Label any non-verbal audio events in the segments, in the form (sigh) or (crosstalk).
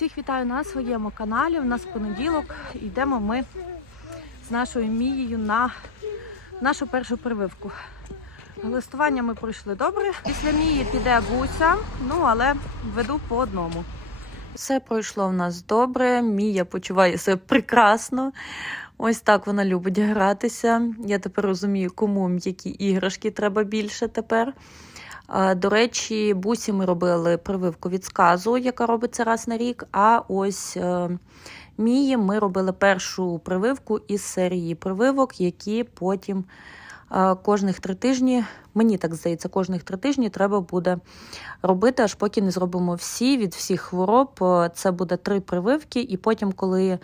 Всіх вітаю на своєму каналі. У нас понеділок йдемо ми з нашою мією на нашу першу прививку. Глистування ми пройшли добре. Після мії піде буся, ну але веду по одному. Все пройшло в нас добре. Мія почуває себе прекрасно. Ось так вона любить гратися. Я тепер розумію, кому які іграшки треба більше тепер. До речі, бусі ми робили прививку від сказу, яка робиться раз на рік. А ось е, Мії ми робили першу прививку із серії прививок, які потім кожних три тижні, мені так здається, кожних три тижні треба буде робити, аж поки не зробимо всі від всіх хвороб. Е, Це буде три прививки, і потім, коли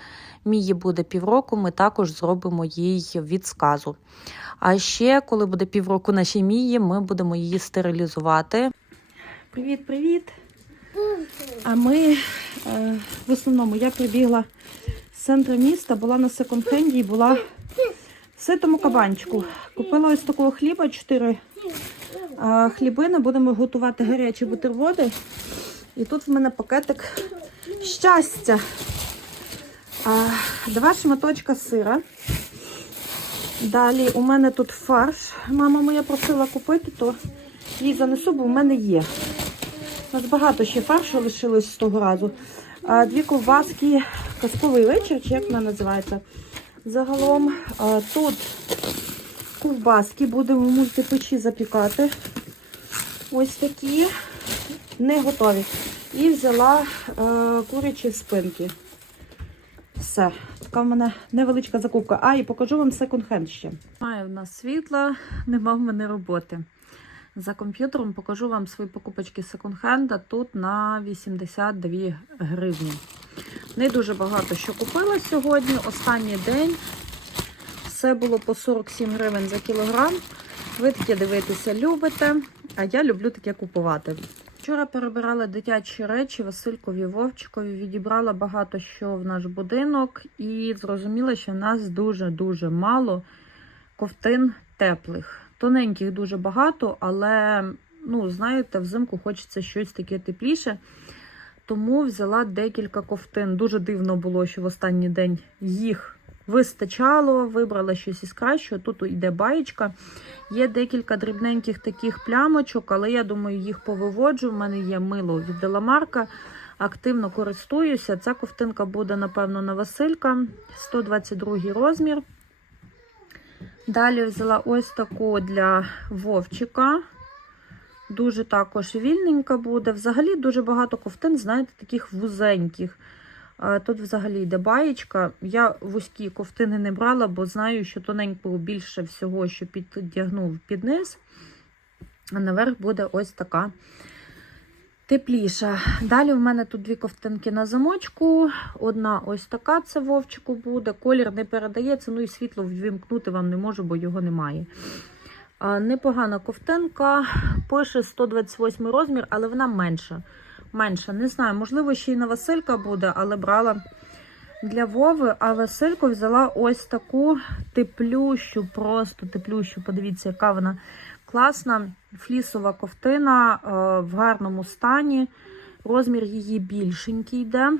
Мії буде півроку, ми також зробимо їй від сказу. А ще, коли буде півроку нашій Мії, ми будемо її стерилізувати. Привіт, привіт! А ми е, в основному я прибігла з центру міста, була на секонд-хенді і була ситому кабанчику. Купила ось такого хліба, 4 е, хлібини, будемо готувати гарячі бутерброди. І тут в мене пакетик щастя. Два шматочка сира. Далі у мене тут фарш. Мама моя просила купити, то їй занесу, бо в мене є. У нас багато ще фаршу лишилось з того разу. Дві ковбаски, казковий вечір, чи як вона називається. Загалом тут ковбаски будемо в мультипечі запікати. Ось такі, не готові. І взяла е, курячі спинки. Все, така в мене невеличка закупка. А, і покажу вам секонд-хенд ще. Має в нас світла, нема в мене роботи. За комп'ютером покажу вам свої покупочки секонд-хенда тут на 82 гривні. Не дуже багато що купила сьогодні. Останній день все було по 47 гривень за кілограм. Ви таке дивитися любите, а я люблю таке купувати. Вчора перебирала дитячі речі Василькові Вовчикові, відібрала багато що в наш будинок і зрозуміла, що в нас дуже-дуже мало ковтин теплих. Тоненьких дуже багато, але, ну, знаєте, взимку хочеться щось таке тепліше. Тому взяла декілька ковтин. Дуже дивно було, що в останній день їх вистачало, вибрала щось із кращого. Тут йде баєчка. Є декілька дрібненьких таких плямочок, але я думаю, їх повиводжу. У мене є мило від Деламарка. Активно користуюся. Ця ковтинка буде, напевно, на Василька. 122 розмір. Далі взяла ось таку для Вовчика. Дуже також вільненька буде. Взагалі дуже багато ковтин, знаєте, таких вузеньких. Тут взагалі йде баєчка. Я вузькі ковтини не брала, бо знаю, що тоненького більше всього, що підтягнув під низ. А наверх буде ось така тепліша. Далі в мене тут дві ковтинки на замочку. Одна ось така, це вовчику буде. Колір не передається, ну і світло ввімкнути вам не можу, бо його немає. Непогана ковтинка, пише 128 розмір, але вона менша. Менша. Не знаю, можливо, ще й на Василька буде, але брала для Вови. А Васильку взяла ось таку теплющу, просто теплющу. Подивіться, яка вона класна. Флісова ковтина е, в гарному стані. Розмір її більшенький йде.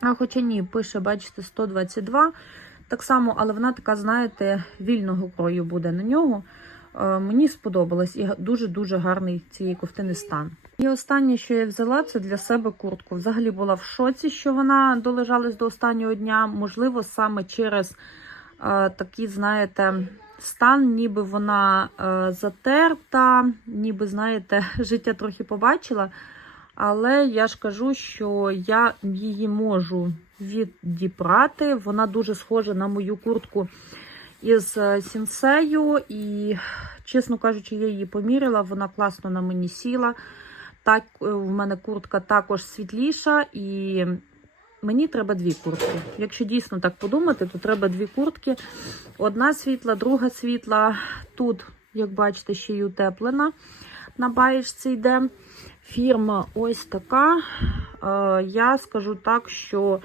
А хоча ні, пише, бачите, 122. Так само, але вона така, знаєте, вільного крою буде на нього. Е, Мені сподобалось і дуже-дуже гарний цієї ковтини стан. І останнє, що я взяла, це для себе куртку. Взагалі була в шоці, що вона долежалась до останнього дня. Можливо, саме через е, такий, знаєте, стан, ніби вона е, затерта, ніби, знаєте, (laughs) життя трохи побачила. Але я ж кажу, що я її можу відібрати. Вона дуже схожа на мою куртку із е, сінсею. І, чесно кажучи, я її поміряла, вона класно на мені сіла. Так, е, в мене куртка також світліша, і мені треба дві куртки. Якщо дійсно так подумати, то треба дві куртки. Одна світла, друга світла. Тут, як бачите, ще й утеплена. На баєчці йде. Фірма ось така. Е, Я скажу так, що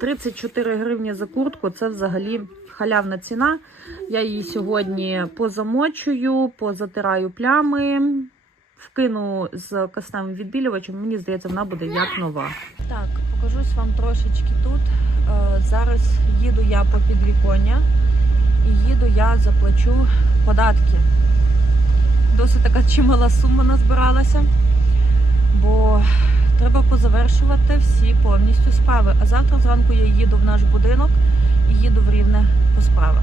34 гривні за куртку це взагалі халявна ціна. Я її сьогодні позамочую, позатираю плями. вкину з касневим відбілювачем, мені здається, вона буде як нова. Так, покажусь вам трошечки тут. Е, Зараз їду я по підвіконня і їду я заплачу податки. Досить така чимала сума назбиралася, бо треба позавершувати всі повністю справи. А завтра зранку я їду в наш будинок і їду в рівне по справах.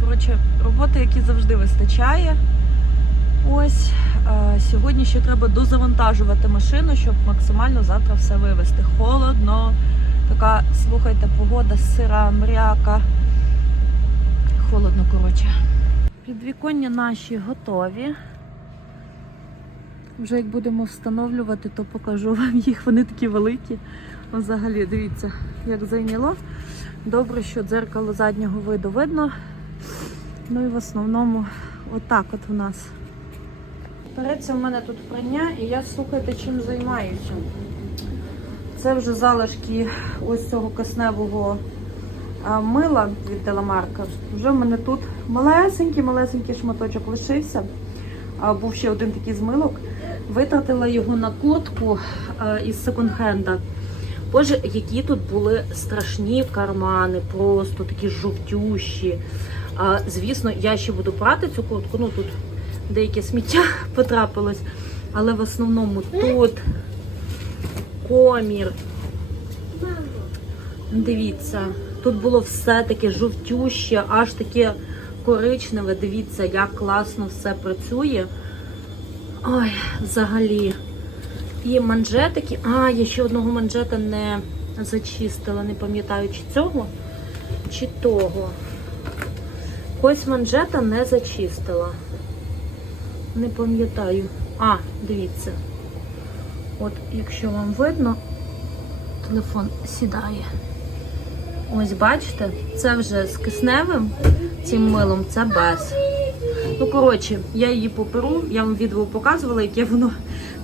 Коротше, роботи, які завжди вистачає. Ось е, сьогодні ще треба дозавантажувати машину, щоб максимально завтра все вивезти. Холодно, така, слухайте, погода сира, мряка. Холодно, коротше. Підвіконня наші готові. Вже як будемо встановлювати, то покажу вам їх. Вони такі великі. Взагалі, дивіться, як зайняло. Добре, що дзеркало заднього виду видно. Ну і в основному отак от у нас. Береться в мене тут прання, і я слухайте, чим займаюся. Це вже залишки ось цього кисневого мила від Деламарка. Вже в мене тут малесенький-малесенький шматочок лишився. Був ще один такий змилок. Витратила його на куртку а, із секонд-хенда. Боже, які тут були страшні кармани, просто такі жовтющі. А, звісно, я ще буду брати цю куртку. Ну тут деяке сміття (laughs) потрапилось, але в основному тут комір. Дивіться, тут було все таке жовтюще, аж таке коричневе. Дивіться, як класно все працює. Ой, взагалі. І манжетики. А, я ще одного манжета не зачистила, не пам'ятаю, чи цього, чи того. Ось манжета не зачистила. Не пам'ятаю. А, дивіться. От, якщо вам видно, телефон сідає. Ось бачите, це вже з кисневим цим милом, це без. Ну, я її поперу, я вам відео показувала, яке воно,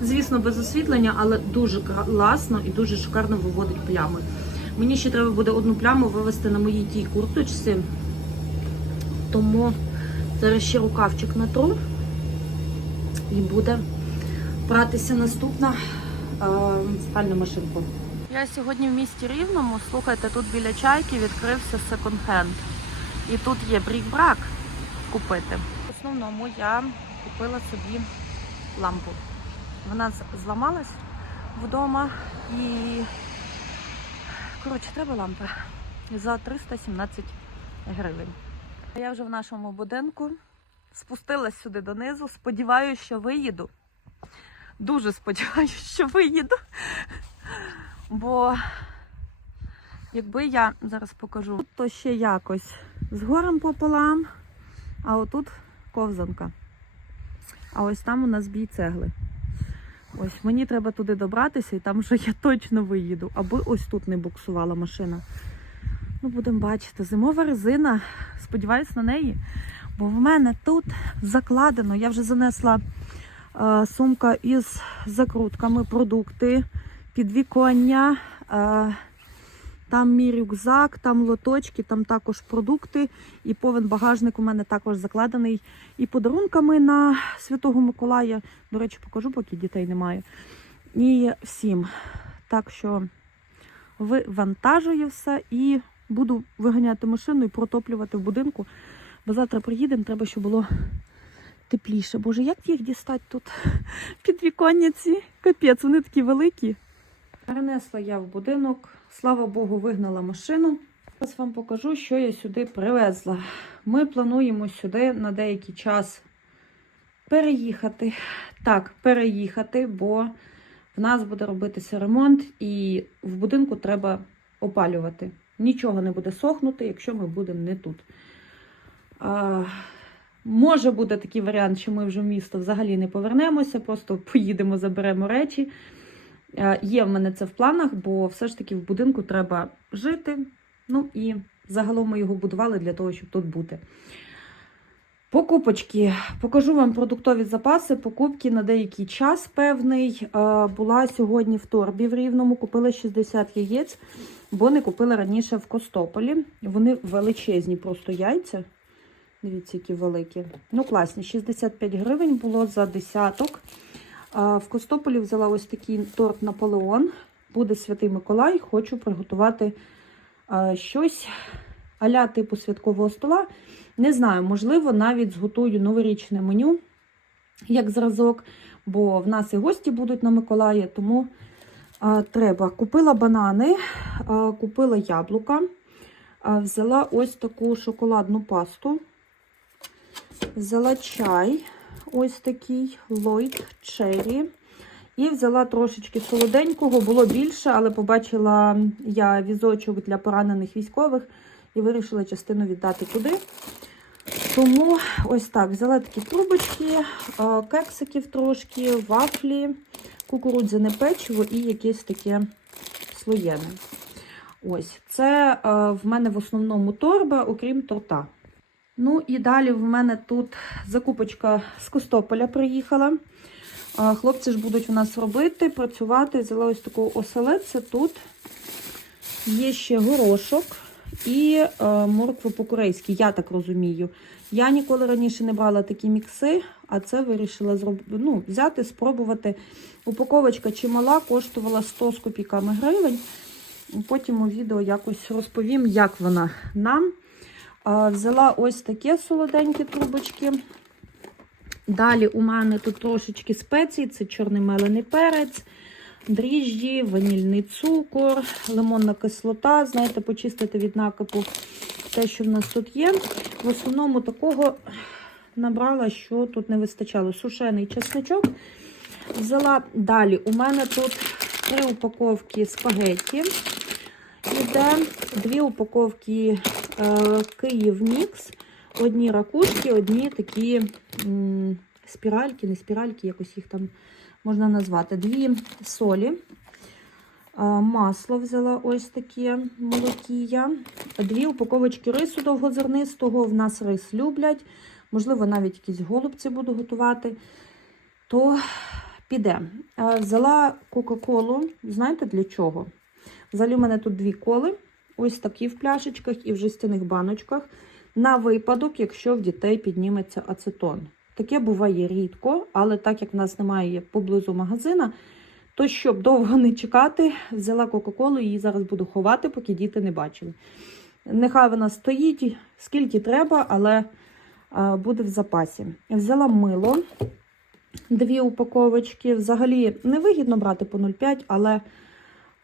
звісно, без освітлення, але дуже класно і дуже шикарно виводить плями. Мені ще треба буде одну пляму вивести на моїй тій курточці. Тому зараз ще рукавчик натру і буде братися наступна е, спальна машинка. Я сьогодні в місті Рівному. Слухайте, тут біля чайки відкрився секонд-хенд. І тут є брік-брак купити. Основному я купила собі лампу. Вона зламалась вдома і коротше, треба лампа за 317 гривень. Я вже в нашому будинку спустилась сюди донизу. Сподіваюся, що виїду. Дуже сподіваюся, що виїду. Бо якби я зараз покажу, то ще якось з горем пополам, а отут ковзанка. А ось там у нас бій цегли. Ось мені треба туди добратися, і там вже я точно виїду, аби ось тут не буксувала машина. Ну, будемо бачити. Зимова резина. Сподіваюсь на неї. Бо в мене тут закладено. Я вже занесла е, сумка із закрутками, продукти, підвіконня. Е, там мій рюкзак, там лоточки, там також продукти. І повен багажник у мене також закладений і подарунками на Святого Миколая. До речі, покажу, поки дітей немає. І всім. Так що вивантажую все і буду виганяти машину і протоплювати в будинку. Бо завтра приїдемо, треба, щоб було тепліше. Боже, як їх дістати тут? (laughs) Підвіконня ці. Капець, вони такі великі. Перенесла я в будинок. Слава Богу, вигнала машину. Зараз вам покажу, що я сюди привезла. Ми плануємо сюди на деякий час переїхати. Так, переїхати, бо в нас буде робитися ремонт, і в будинку треба опалювати. Нічого не буде сохнути, якщо ми будемо не тут. А, може буде такий варіант, що ми вже в місто взагалі не повернемося, просто поїдемо, заберемо речі. А, є в мене це в планах, бо все ж таки в будинку треба жити. Ну і загалом ми його будували для того, щоб тут бути. Покупочки. Покажу вам продуктові запаси. Покупки на деякий час певний. Е, Була сьогодні в торбі в Рівному, купила 60 яєць, бо не купила раніше в Костополі. Вони величезні, просто яйця. Дивіться, які великі. Ну, класні. 65 гривень було за десяток. В Костополі взяла ось такий торт Наполеон. Буде Святий Миколай. Хочу приготувати щось аля типу святкового стола. Не знаю, можливо, навіть зготую новорічне меню як зразок, бо в нас і гості будуть на Миколая, тому треба. Купила банани, купила яблука, взяла ось таку шоколадну пасту, взяла чай, ось такий Lloyd Cherry. І взяла трошечки солоденького, було більше, але побачила я візочок для поранених військових і вирішила частину віддати туди. Тому ось так, взяла такі трубочки, е, кексиків трошки, вафлі, кукурудзяне печиво і якесь таке слоєне. Ось, це е, в мене в основному торба, окрім торта. Ну і далі в мене тут закупочка з Костополя приїхала. Хлопці ж будуть у нас робити, працювати. Взяла ось таку оселедця. Тут є ще горошок і е, морква по-корейськи, я так розумію. Я ніколи раніше не брала такі мікси, а це вирішила зроб... ну, взяти, спробувати. Упаковочка чимала, коштувала 100 з копійками гривень. Потім у відео якось розповім, як вона нам. Взяла ось такі солоденькі трубочки. Далі у мене тут трошечки спецій, це чорний мелений перець, дріжджі, ванільний цукор, лимонна кислота. Знаєте, почистити від накипу те, що в нас тут є. В основному такого набрала, що тут не вистачало. Сушений чесночок. Взяла далі. У мене тут три упаковки спагетті. Іде дві упаковки Київ Мікс. Одні ракушки, одні такі спіральки, не спіральки, якось їх там можна назвати. Дві солі. Масло взяла ось таке молокія. Дві упаковочки рису довгозернистого. В нас рис люблять. Можливо, навіть якісь голубці буду готувати. То піде. Взяла Кока-Колу. Знаєте для чого? Взагалі, у мене тут дві коли. Ось такі в пляшечках і в жестяних баночках. На випадок, якщо в дітей підніметься ацетон. Таке буває рідко, але так як в нас немає поблизу магазина, то щоб довго не чекати, взяла Кока-Колу її зараз буду ховати, поки діти не бачили. Нехай вона стоїть скільки треба, але буде в запасі. Взяла мило, дві упаковочки. Взагалі невигідно брати по 0,5, але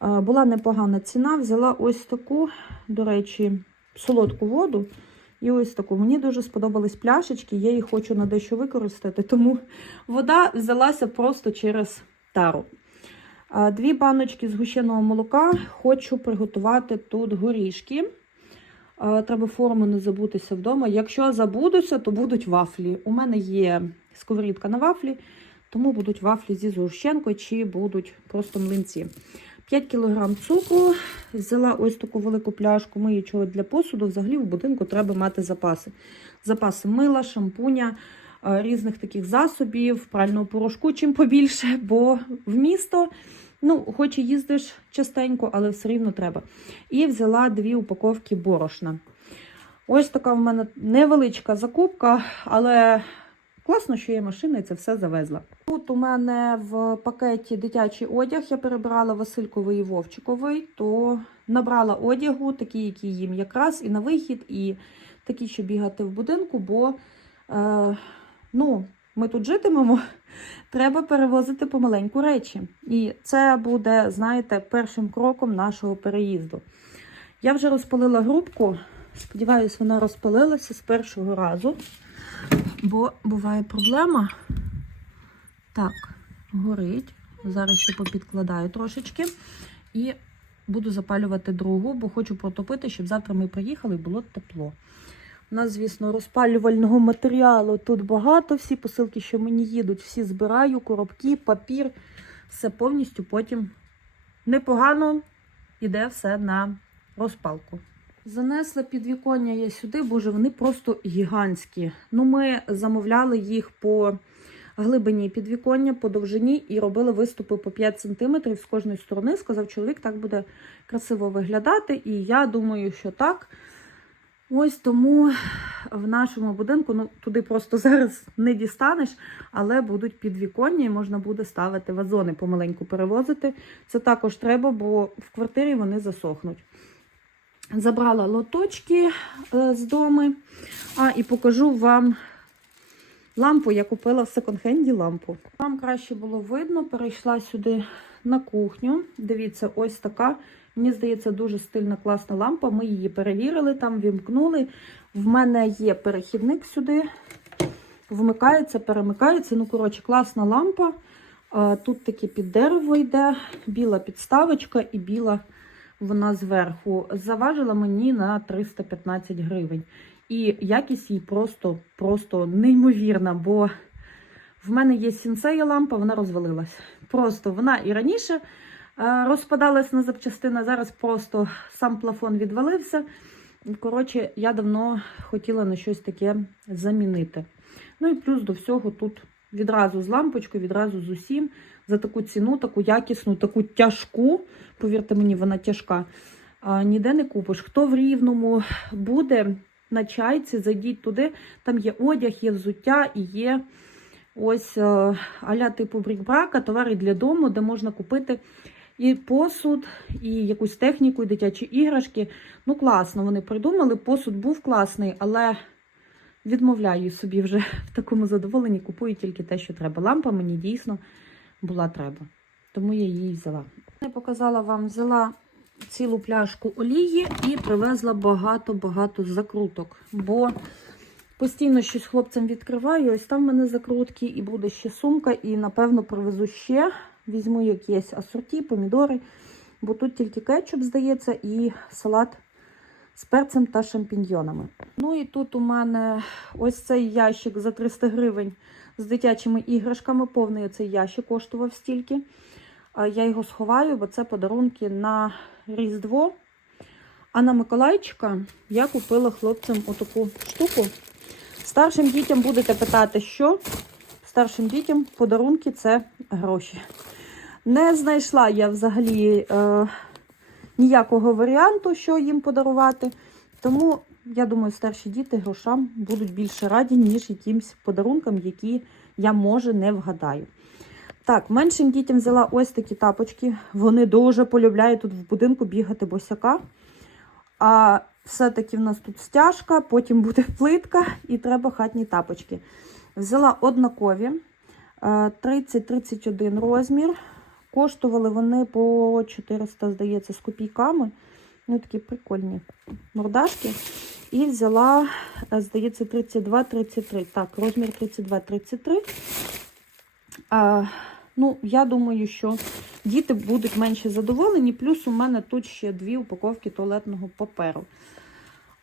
була непогана ціна. Взяла ось таку, до речі, солодку воду. І ось таку. Мені дуже сподобались пляшечки, я їх хочу на дещо використати, тому вода взялася просто через тару. Дві баночки згущеного молока. Хочу приготувати тут горішки. Треба форму не забутися вдома. Якщо забудуся, то будуть вафлі. У мене є сковорідка на вафлі, тому будуть вафлі зі згущенкою чи будуть просто млинці. 5 кг цукру, взяла ось таку велику пляшку миючого для посуду. Взагалі в будинку треба мати запаси. Запаси мила, шампуня, е, різних таких засобів, прального порошку чим побільше, бо в місто, ну, хоч і їздиш частенько, але все рівно треба. І взяла дві упаковки борошна. Ось така в мене невеличка закупка, але Класно, що є машина і це все завезла. Тут у мене в пакеті дитячий одяг. Я перебирала Васильковий і Вовчиковий, то набрала одягу, такий, який їм якраз і на вихід, і такі, що бігати в будинку, бо е, ну, ми тут житимемо, (laughs) треба перевозити помаленьку речі. І це буде, знаєте, першим кроком нашого переїзду. Я вже розпалила грубку. Сподіваюсь, вона розпалилася з першого разу. Бо буває проблема. Так, горить. Зараз ще попідкладаю трошечки. І буду запалювати другу, бо хочу протопити, щоб завтра ми приїхали і було тепло. У нас, звісно, розпалювального матеріалу тут багато. Всі посилки, що мені їдуть, всі збираю, коробки, папір. Все повністю потім непогано йде все на розпалку. Занесла підвіконня я сюди, боже, вони просто гігантські. Ну, Ми замовляли їх по глибині підвіконня, по довжині і робили виступи по 5 см з кожної сторони. Сказав чоловік, так буде красиво виглядати. І я думаю, що так. Ось тому в нашому будинку, ну туди просто (laughs) зараз не дістанеш, але будуть підвіконня і можна буде ставити вазони помаленьку перевозити. Це також треба, бо в квартирі вони засохнуть. Забрала лоточки е, з дому, а і покажу вам лампу. Я купила в секонд-хенді лампу. Вам краще було видно, перейшла сюди на кухню. Дивіться, ось така. Мені здається, дуже стильна, класна лампа. Ми її перевірили, там вімкнули. В мене є перехідник сюди. Вмикається, перемикається. Ну, коротше, класна лампа. Тут таке під дерево йде, біла підставочка і біла вона зверху. Заважила мені на 315 гривень. І якість її просто, просто неймовірна, бо в мене є сінсея лампа, вона розвалилась. Просто вона і раніше е, розпадалась на запчастини, зараз просто сам плафон відвалився. Коротше, я давно хотіла на щось таке замінити. Ну і плюс до всього тут відразу з лампочкою, відразу з усім. За таку ціну, таку якісну, таку тяжку, повірте мені, вона тяжка. Ніде не купиш. Хто в рівному буде на чайці, зайдіть туди. Там є одяг, є взуття і є ось е, аля типу брікбрака, товари для дому, де можна купити і посуд, і якусь техніку, і дитячі іграшки. Ну, класно, вони придумали. Посуд був класний, але відмовляю собі вже (laughs) в такому задоволенні. Купую тільки те, що треба. Лампа мені дійсно була треба. Тому я її взяла. Я показала вам, взяла цілу пляшку олії і привезла багато-багато закруток. Бо постійно щось хлопцям відкриваю. Ось там в мене закрутки, і буде ще сумка, і напевно привезу ще. Візьму якісь асорті, помідори, бо тут тільки кетчуп, здається, і салат з перцем та шампіньйонами. Ну і тут у мене ось цей ящик за 300 гривень з дитячими іграшками. Повний цей ящик коштував стільки. Я його сховаю, бо це подарунки на Різдво. А на Миколайчика я купила хлопцям отаку штуку. Старшим дітям будете питати, що? Старшим дітям подарунки це гроші. Не знайшла я взагалі е, ніякого варіанту, що їм подарувати. Тому, я думаю, старші діти грошам будуть більше раді, ніж якимсь подарункам, які я, може, не вгадаю. Так, меншим дітям взяла ось такі тапочки. Вони дуже полюбляють тут в будинку бігати босяка. А все-таки в нас тут стяжка, потім буде (laughs) плитка і треба хатні тапочки. Взяла однакові е, 30-31 розмір. Коштували вони по 400, здається, з копійками. Ну, такі прикольні мордашки. І взяла, е, здається, 32-33. Так, розмір 32-33. А, Ну, я думаю, що діти будуть менше задоволені. Плюс у мене тут ще дві упаковки туалетного паперу.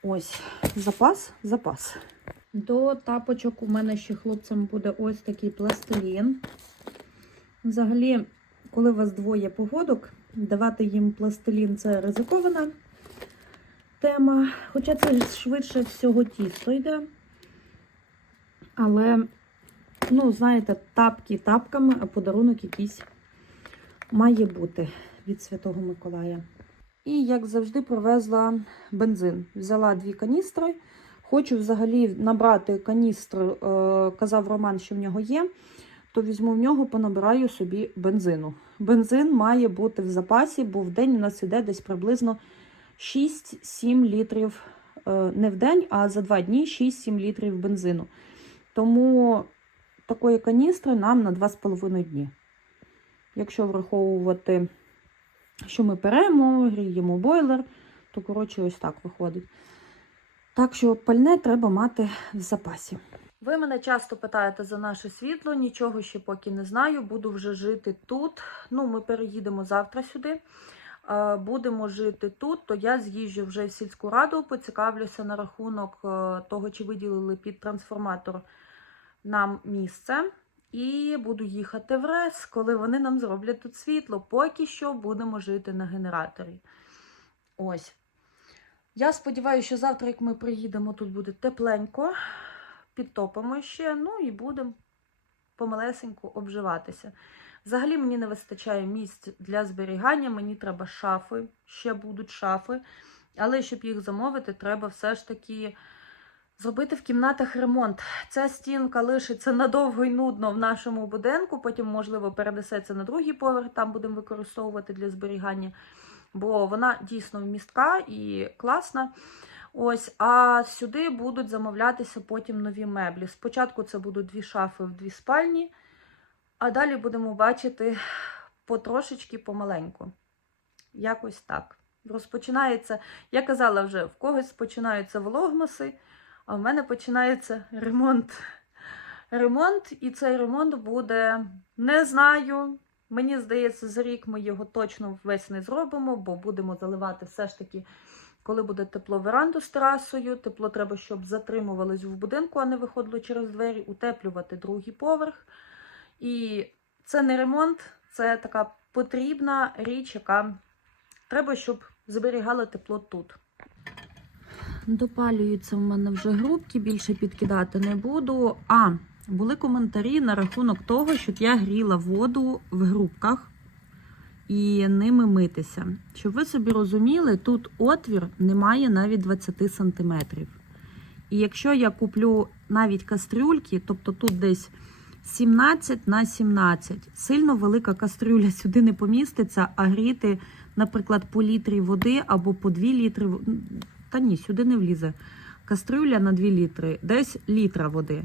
Ось, запас, запас. До тапочок у мене ще хлопцям буде ось такий пластилін. Взагалі, коли у вас двоє погодок, давати їм пластилін це ризикована тема. Хоча це швидше всього тісто йде. Але Ну, знаєте, тапки тапками, а подарунок якийсь має бути від Святого Миколая. І, як завжди, привезла бензин. Взяла дві каністри. Хочу взагалі набрати каністру, е, казав Роман, що в нього є, то візьму в нього, понабираю собі бензину. Бензин має бути в запасі, бо в день у нас іде десь приблизно 6-7 літрів. е, Не в день, а за два дні 6-7 літрів бензину. Тому такої каністри нам на 2,5 дні. Якщо враховувати, що ми беремо, гріємо бойлер, то, коротше, ось так виходить. Так що пальне треба мати в запасі. Ви мене часто питаєте за наше світло, нічого ще поки не знаю. Буду вже жити тут. Ну, ми переїдемо завтра сюди. Е, Будемо жити тут, то я з'їжджу вже в сільську раду, поцікавлюся на рахунок е, того, чи виділили під трансформатор нам місце. І буду їхати в РЕС, коли вони нам зроблять тут світло. Поки що будемо жити на генераторі. Ось. Я сподіваюся, що завтра, як ми приїдемо, тут буде тепленько, підтопимо ще, ну і будемо помалесеньку обживатися. Взагалі мені не вистачає місць для зберігання, мені треба шафи, ще будуть шафи. Але щоб їх замовити, треба все ж таки зробити в кімнатах ремонт. Ця стінка лишиться надовго і нудно в нашому будинку, потім, можливо, перенесеться на другий поверх, там будемо використовувати для зберігання, бо вона дійсно вмістка і класна. Ось, а сюди будуть замовлятися потім нові меблі. Спочатку це будуть дві шафи в дві спальні, а далі будемо бачити потрошечки помаленьку. Якось так. Розпочинається, я казала вже, в когось починаються вологмаси, а в мене починається ремонт. Ремонт, і цей ремонт буде, не знаю. Мені здається, за рік ми його точно весь не зробимо, бо будемо заливати все ж таки, коли буде тепло веранду з терасою. Тепло треба, щоб затримувалось в будинку, а не виходило через двері, утеплювати другий поверх. І це не ремонт, це така потрібна річ, яка треба, щоб зберігала тепло тут. Допалюються в мене вже грубки, більше підкидати не буду. А, були коментарі на рахунок того, щоб я гріла воду в грубках і ними митися. Щоб ви собі розуміли, тут отвір немає навіть 20 см. І якщо я куплю навіть кастрюльки, тобто тут десь 17 на 17, сильно велика кастрюля сюди не поміститься, а гріти, наприклад, по літрі води або по 2 літри. Та ні, сюди не влізе. Кастрюля на 2 літри, десь літра води.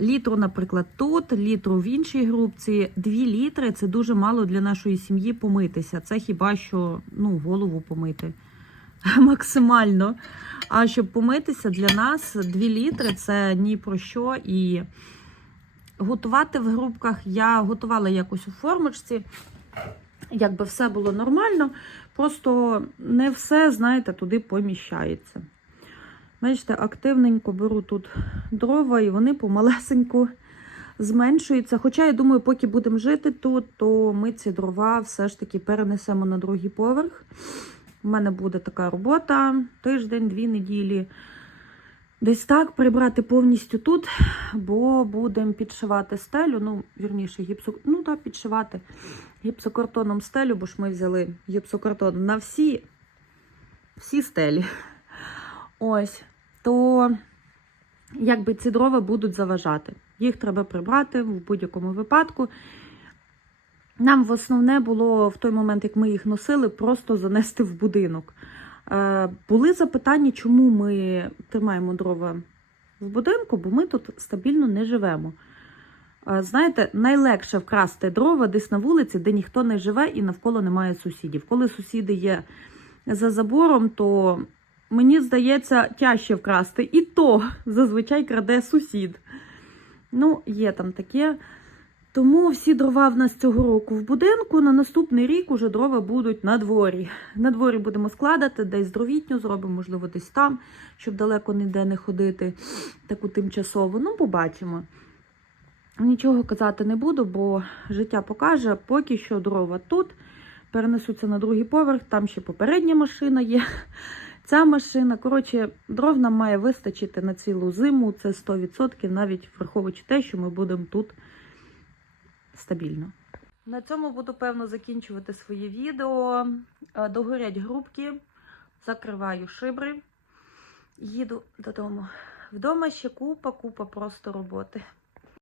Літру, наприклад, тут, літру в іншій грубці. 2 літри це дуже мало для нашої сім'ї помитися. Це хіба що ну, голову помити (laughs) максимально. А щоб помитися для нас 2 літри це ні про що. І готувати в грубках я готувала якось у формочці. Якби все було нормально, просто не все, знаєте, туди поміщається. Бачите, активненько беру тут дрова, і вони помалесеньку зменшуються. Хоча, я думаю, поки будемо жити тут, то ми ці дрова все ж таки перенесемо на другий поверх. У мене буде така робота тиждень, дві неділі. Десь так прибрати повністю тут, бо будемо підшивати стелю. Ну, вірніше, гіпсо... ну так, підшивати гіпсокартоном стелю, бо ж ми взяли гіпсокартон на всі, всі стелі. Ось, то якби ці дрова будуть заважати. Їх треба прибрати в будь-якому випадку. Нам в основне було в той момент, як ми їх носили, просто занести в будинок. Е, були запитання, чому ми тримаємо дрова в будинку, бо ми тут стабільно не живемо. Е, знаєте, найлегше вкрасти дрова десь на вулиці, де ніхто не живе і навколо немає сусідів. Коли сусіди є за забором, то мені здається, тяжче вкрасти. І то (laughs) зазвичай краде сусід. Ну, є там таке. Тому всі дрова в нас цього року в будинку. На наступний рік уже дрова будуть на дворі. На дворі будемо складати, десь дровітню зробимо, можливо, десь там, щоб далеко ніде не ходити, таку тимчасову. Ну, побачимо. Нічого казати не буду, бо життя покаже, поки що дрова тут. Перенесуться на другий поверх, там ще попередня машина є. Ця машина, коротше, дров нам має вистачити на цілу зиму, це 100%, навіть враховуючи те, що ми будемо тут стабільно. На цьому буду, певно, закінчувати своє відео. Е, Догорять грубки, закриваю шибри, їду додому. Вдома ще купа-купа просто роботи.